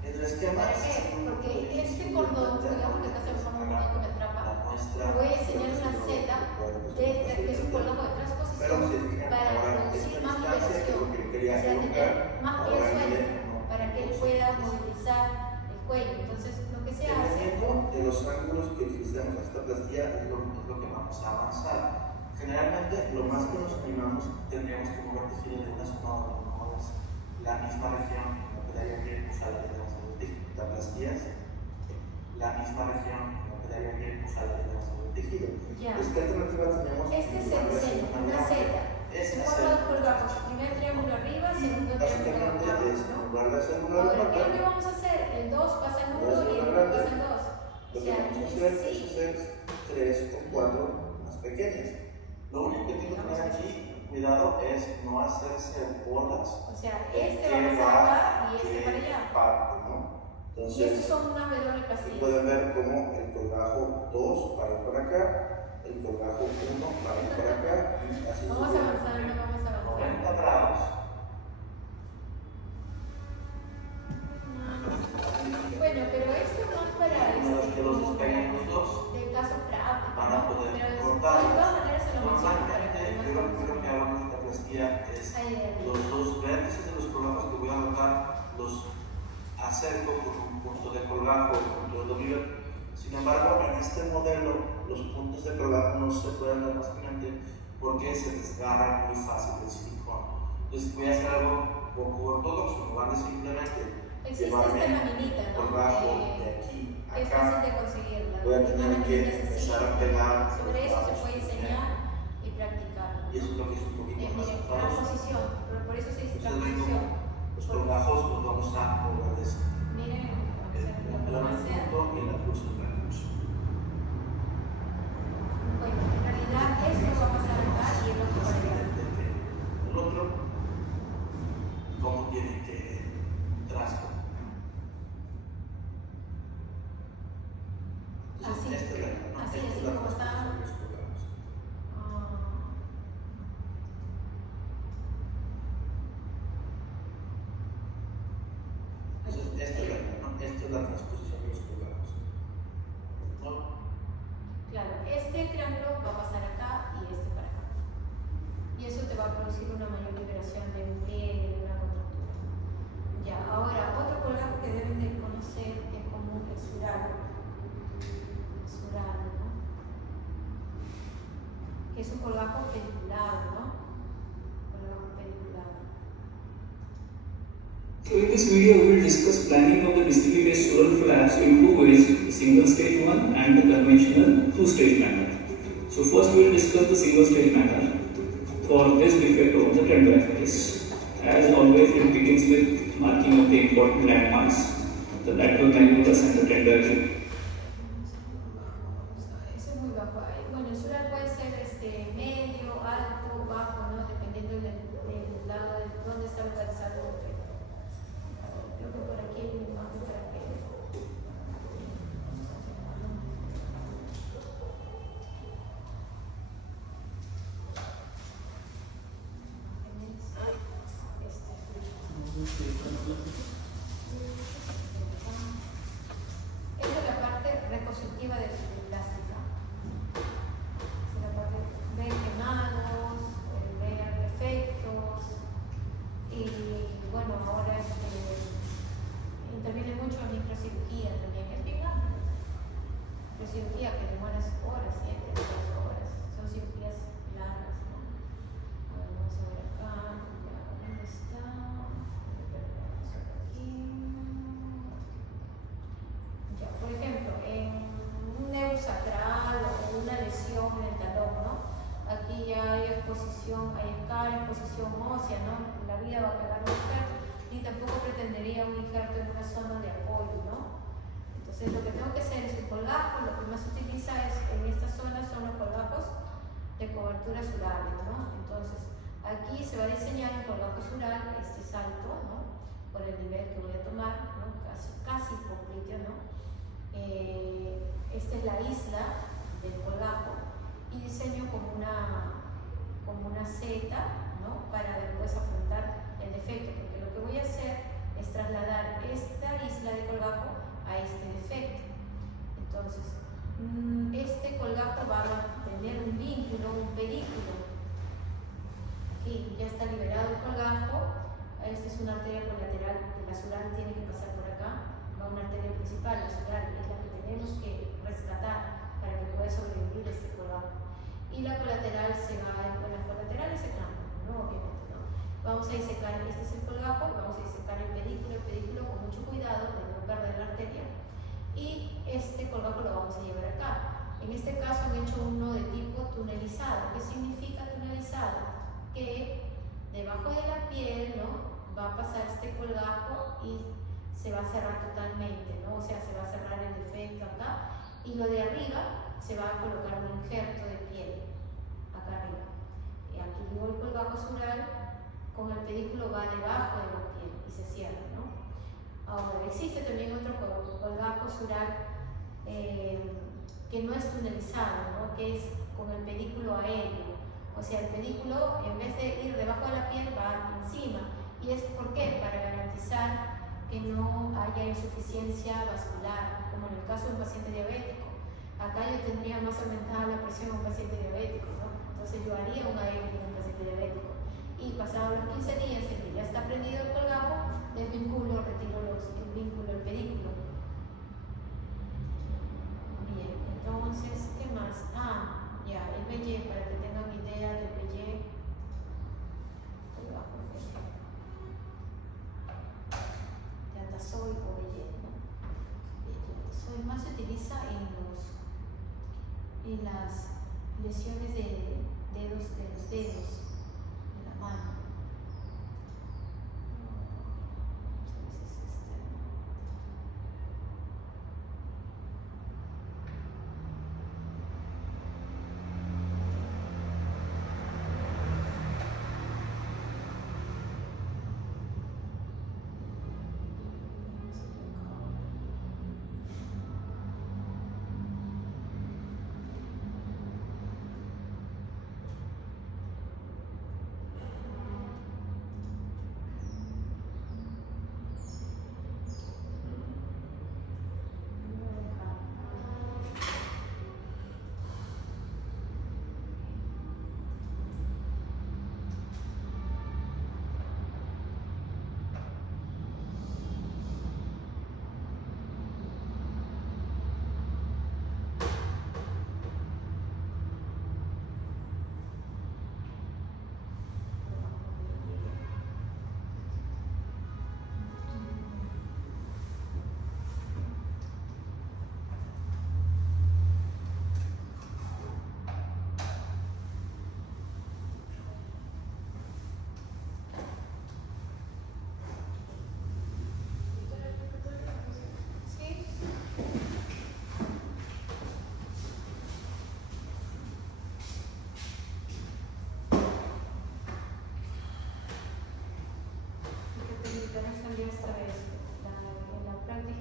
El esquema ¿Para qué? Porque este cordón, digamos que acá se llama un cordón que me atrapa, le voy a enseñar una Z que es un colgajo de transposición para producir más liberación, o sea, tener más piel suelta para que él pueda movilizar el cuello. Entonces, lo que se hace, Dependiendo de los ángulos que utilicemos en esta plastilla es lo que vamos a avanzar. Generalmente, lo más que nos animamos, tendríamos que mover tejido de una zona donde no es la misma región, no quedaría bien usar la de plastillas, la misma región, no quedaría bien usar la de tejido. ya, Pues, ¿qué alternativa tenemos? este es el diseño, una Z. Se forma dos colgajos, primer triángulo arriba, segundo triángulo Básicamente abajo, es, en ¿no? lugar de hacer una Ahora, ¿qué es lo que remata, vamos a hacer? El 2 pasa en 1 Dos y el 1 grande. pasa en 2. O lo que sea, vamos a es hacer así. es hacer 3 o 4 más pequeñas. Lo único que tengo que hacer aquí cuidado es no hacerse bolas. O sea, este va a pasar acá y este para allá. Parte, ¿no? Y estos Entonces, son una W aquí castilla. pueden ver cómo el colgajo 2 va a ir por acá, el colgajo 1 va a ir por acá, y así Vamos avanzando, vamos 90 avanzando. grados. Bueno, pero esto no es para Una vez que los como despeguen los dos, de caso práctico, van a ¿no? poder Pero de cortar. todas maneras se lo menciono para Normalmente, que yo lo que hago en esta plastilla es los dos vértices de los colgajos que voy a anotar, los acerco con un punto de colgajo, un punto de W. Sin embargo, en este modelo, los puntos de colgajo no se pueden dar fácilmente porque se desgarran muy fácil del silicón. Entonces, voy a hacer algo poco ortodoxo, en lugar de simplemente existe llevarme esta laminita, el ¿no? colgajo de aquí a Es fácil acá. de conseguirla. Voy a Una tener laminita que es así, empezar a pegar sobre los eso se lados. puede enseñar y practicar. Y eso es lo que es un poquito más Miren, avanzado. transposición, pero por eso se dice Ustedes ven transposición. cómo los colgajos los vamos a mover de este. Miren, o sea, lo que El van a hacer. punto y la cruz en la cruz. Bueno, en realidad esto va a pasar acá y el otro para allá. El otro, cómo tiene que trazar. Así. Esta es la, ¿no? Así, Esta así es la como está. posición de los colgajos. Entonces, esta es la, ¿no? Esta es la transposición de los colgajos. ¿No? Claro, este triángulo va a pasar acá y este para acá. Y eso te va a producir una mayor liberación de un pliegue, de una contractura. Ya, ahora, otro colgajo que deben de conocer es como el sural. Sural, ¿no? Que es un colgajo pediculado, ¿no? Colgajo pediculado. So in this video, we will discuss planning of the distributed solar flaps in two ways, the single stage one and the conventional two-stage manner. So first we will discuss the single stage manner for this defect of the tender axis. As always, it begins with marking of the important landmarks, the lateral magnus and the tender axis. Eso es muy bajo. Bueno, el sural puede ser medio, alto, bajo, ¿no? Dependiendo del lado de dónde está localizado el defecto. Creo que por aquí hay un mapa para que. Esta es la parte reconstructiva de plástica. Es la parte ver quemados, ver defectos y bueno, ahora interviene mucho en microcirugía también. Es bien grande. Microcirugía que demora horas, 7, 10 horas. Son cirugías largas, ¿no? A ver, vamos a ver acá. ¿Dónde está? Ya, por ejemplo, en un neurosacral o una lesión en el talón, ¿no? Aquí ya hay exposición, hay escala, exposición ósea, ¿no? La vida va a pegar un injerto, ni tampoco pretendería un injerto en una zona de apoyo, ¿no? Entonces lo que tengo que hacer es un colgajo, lo que más se utiliza es en esta zona son los colgajos de cobertura sural, ¿no? Entonces aquí se va a diseñar un colgajo sural, este salto, ¿no? Por el nivel que voy a tomar, ¿no? Casi completo, ¿no? Esta es la isla del colgajo y diseño como una seta, ¿no? Para después afrontar el defecto, porque lo que voy a hacer es trasladar esta isla de colgajo a este defecto. Entonces, este colgajo va a tener un vínculo, un pedículo. Aquí ya está liberado el colgajo. Esta es una arteria colateral que la sural tiene que pasar por acá. Va una arteria principal, la sural es la que tenemos que rescatar para que pueda sobrevivir este colgajo. Y la colateral se va, con las colaterales se cambian, ¿no? Obviamente, ¿no? Vamos a disecar, este es el colgajo, vamos a disecar el pedículo con mucho cuidado de no perder la arteria. Y este colgajo lo vamos a llevar acá. En este caso han hecho uno de tipo tunelizado. ¿Qué significa tunelizado? Que debajo de la piel, ¿no? Va a pasar este colgajo y se va a cerrar totalmente, ¿no? O sea, se va a cerrar el defecto acá y lo de arriba se va a colocar un injerto de piel acá arriba. aquí digo el colgajo sural, con el pedículo va debajo de la piel y se cierra, ¿no? Ahora, existe también otro colgajo sural que no es tunelizado, ¿no? Que es con el pedículo aéreo. O sea, el pedículo, en vez de ir debajo de la piel, va encima. ¿Y es por qué? Para garantizar que no haya insuficiencia vascular, como en el caso de un paciente diabético. Acá yo tendría más aumentada la presión en un paciente diabético, ¿no? Entonces yo haría un aéreo en un paciente diabético. Y pasados los 15 días, en que ya está prendido el colgajo, desvinculo, retiro el vínculo, el pedículo. Bien, entonces, ¿qué más? Ya, el Bellet, para que tengan idea del Bellet. Colgajo de Atasoy o Bellet, ¿no? Atasoy más se utiliza en las lesiones de los dedos de la mano.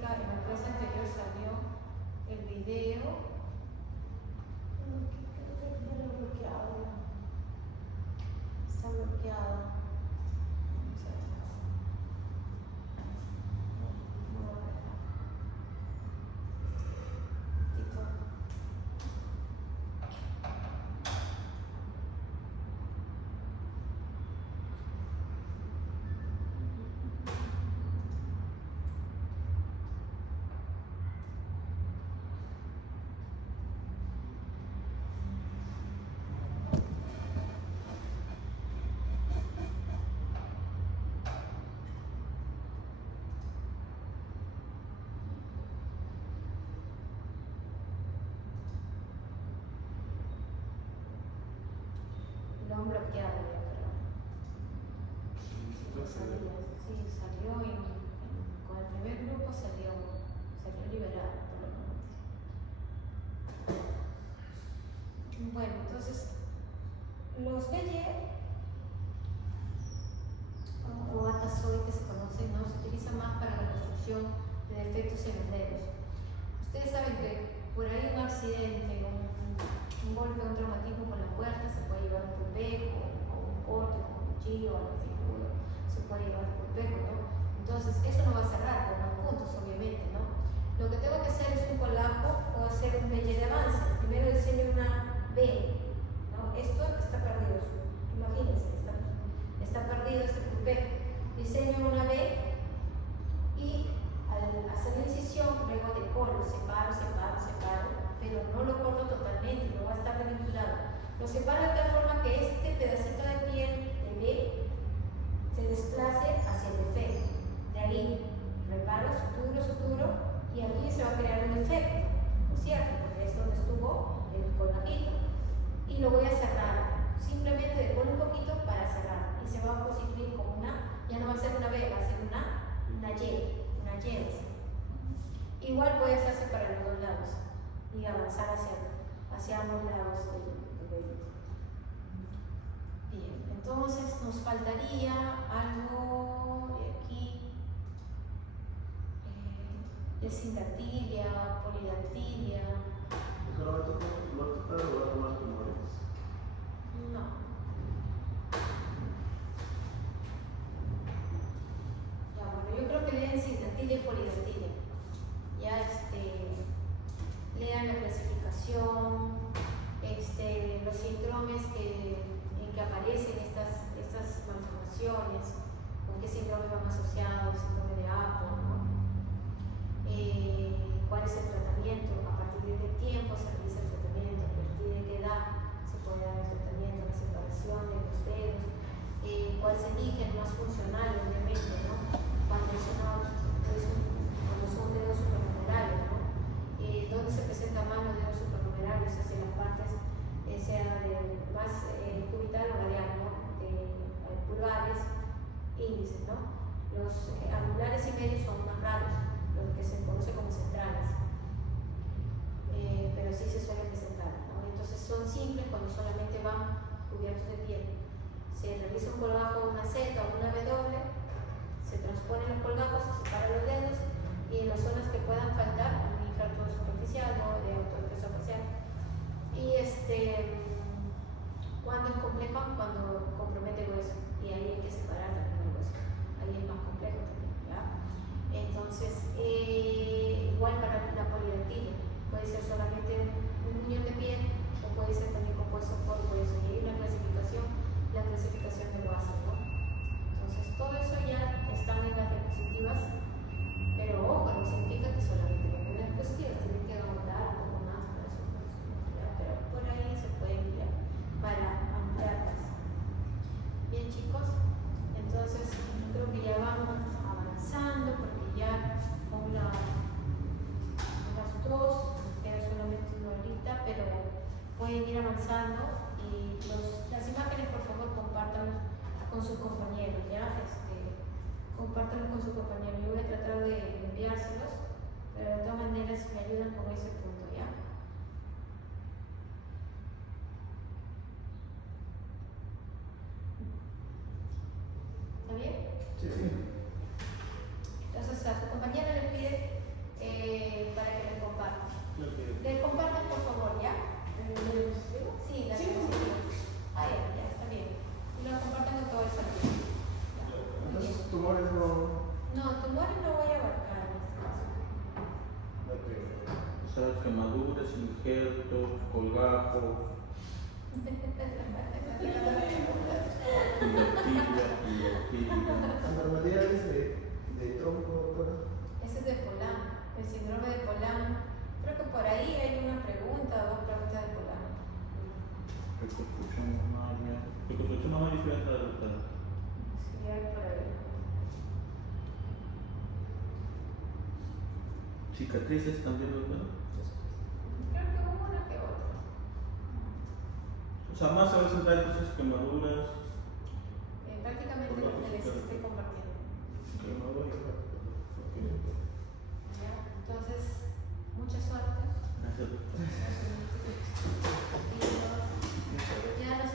En la clase anterior salió el video. Creo que está bloqueado. Está bloqueado. Vamos a ver. No voy a dejar. Lo han bloqueado ya, creo. Salió con el primer grupo salió liberado por lo menos. Bueno, entonces los Bellet o Atasoy, que se conocen, ¿no? Se utilizan más para la construcción de defectos en los dedos. Ustedes saben que por ahí un accidente, un golpe, un traumatismo con la puerta, se puede llevar un pulpejo o un corte con un cuchillo o algo así, se puede llevar un pulpejo, ¿no? Entonces, eso no va a cerrar con los puntos, obviamente, ¿no? Lo que tengo que hacer es un colgajo o hacer un Bellet de avance. Primero diseño una B, ¿no? Esto está perdido, imagínense, está perdido este pulpejo. Diseño una B y al hacer la incisión, luego decolo, separo, pero no lo corto totalmente, no va a estar desvinculado. Lo separo de tal forma que este pedacito de piel de B se desplace hacia el defecto. De ahí reparo, suturo y aquí se va a crear un defecto, ¿no es cierto? Porque es donde estuvo el colgajito. Y lo voy a cerrar. Simplemente decolo un poquito para cerrar y se va a constituir como ya no va a ser una B, va a ser una Y. Igual puede hacerse para los dos lados y avanzar hacia ambos lados del dedito. Bien. Bien, entonces nos faltaría algo de aquí, desindactilia, polidactilia. Pero va a tocar o más tumores. No. Ya, bueno, yo creo que lean sindactilia y polidactilia. Ya, lean la clasificación, los síndromes en que aparecen estas malformaciones, con qué síndrome van asociados, síndrome de Apple, ¿no? ¿Cuál es el tratamiento? A partir de qué tiempo se realiza el tratamiento, a partir de qué edad se puede dar el tratamiento, la separación de los dedos, cuál se elige el más funcional, obviamente, ¿no? Cuando son dedos supranumerales, ¿no? ¿Dónde se presentan más los dedos supranumerales? Hacia las partes, sea de más cubital o radial, ¿no? De pulgares, índices, ¿no? Los angulares y medios son más raros, los que se conocen como centrales, pero sí se suelen presentar, ¿no? Entonces son simples cuando solamente van cubiertos de piel. Se realiza un colgajo, una Z o una W, se transponen los colgajos, se separan los dedos y en las zonas que puedan faltar, un injerto superficial, ¿no? De autoimpresión facial. Y cuando es complejo, cuando compromete el hueso, y ahí hay que separar también el hueso, ahí es más complejo también, ¿ya? Entonces, igual para la polidactilia, puede ser solamente un muñón de piel o puede ser también compuesto por hueso, y hay una clasificación, la clasificación de Wasser, ¿no? Entonces, todo eso ya están en las diapositivas, pero ojo, no significa que solamente en las diapositivas, tienen que ahondar un poco más para eso, pero por ahí se puede guiar para ampliarlas. Bien, chicos, entonces creo que ya vamos avanzando porque ya con las dos queda solamente una horita, pero pueden ir avanzando y las imágenes por favor compártanlas con sus compañeros, ¿ya? Compártanlos con sus compañeros. Yo voy a tratar de enviárselos, pero de todas maneras me ayudan con ese punto, ¿ya? ¿Está bien? Sí. Entonces a su compañera les pide para que les compartan. Les compartan por favor, ¿ya? Sí, la diapositiva. Ah, ya, está bien. Y lo compartan con todo el salón. Entonces, tumores no. No, tumores no voy a abarcar en este caso. O sea, quemaduras, injertos, colgajos, indactilia. Anormalidades de tronco, doctora. Ese es de Polan, el síndrome de Polan. Creo que por ahí hay una pregunta o dos preguntas de Polan. Reconstrucción mamaria. Reconstrucción mamaria es diferente a la doctora. Sí, hay por ahí. Cicatrices también, doctora. Creo que una que otra. O sea, más se va a centrar entonces quemaduras. Prácticamente Por lo lo que que les se estoy compartiendo. ¿Ya? Entonces, mucha suerte. Gracias, doctora. Y